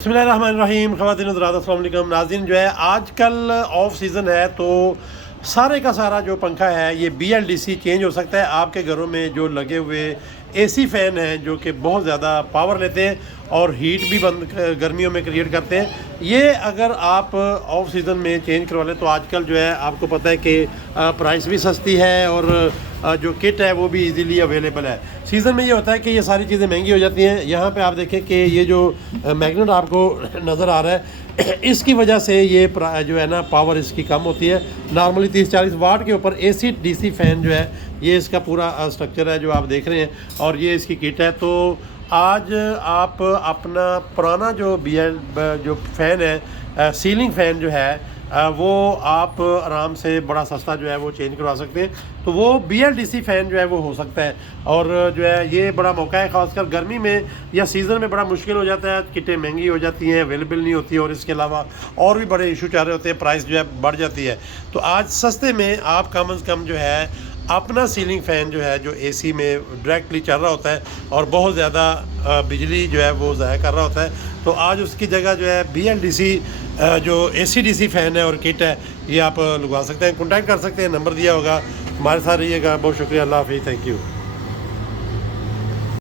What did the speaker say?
बसमिल्लाहिर्रहमानिर्रहीम। ख़वातीन हज़रात अस्सलाम वालेकुम। नाज़रीन, जो है आज कल ऑफ सीज़न है तो सारे का सारा जो पंखा है ये BLDC चेंज हो सकता है। आपके घरों में जो लगे हुए AC फ़ैन हैं जो कि बहुत ज़्यादा पावर लेते हैं और हीट भी बंद गर्मियों में क्रिएट करते हैं, ये अगर आप ऑफ सीज़न में चेंज करवा लें तो आजकल जो है आपको पता है कि प्राइस भी सस्ती है और जो किट है वो भी इजीली अवेलेबल है। सीज़न में ये होता है कि ये सारी चीज़ें महंगी हो जाती हैं। यहाँ पे आप देखें कि ये जो मैग्नेट आपको नज़र आ रहा है इसकी वजह से ये जो है ना पावर इसकी कम होती है। नॉर्मली 30-40 वाट के ऊपर AC DC फ़ैन जो है ये इसका पूरा स्ट्रक्चर है जो आप देख रहे हैं और ये इसकी किट है। तो आज आप अपना पुराना जो जो फ़ैन है सीलिंग फ़ैन जो है वो आप आराम से बड़ा सस्ता जो है वो चेंज करवा सकते हैं। तो वो BLDC फ़ैन जो है वो हो सकता है और जो है ये बड़ा मौका है, ख़ासकर गर्मी में या सीज़न में बड़ा मुश्किल हो जाता है, किटें महंगी हो जाती हैं, अवेलेबल नहीं होती और इसके अलावा और भी बड़े इशू चाह रहे होते हैं, प्राइस जो है बढ़ जाती है। तो आज सस्ते में आप कम अज़ कम जो है अपना सीलिंग फ़ैन जो है जो AC में डायरेक्टली चल रहा होता है और बहुत ज़्यादा बिजली जो है वो ज़ाया कर रहा होता है, तो आज उसकी जगह जो है BLDC जो AC DC फ़ैन है और किट है ये आप लगवा सकते हैं। कॉन्टैक्ट कर सकते हैं, नंबर दिया होगा। हमारे साथ रहिएगा। बहुत शुक्रिया। अल्लाह हाफ़िज़। Thank you.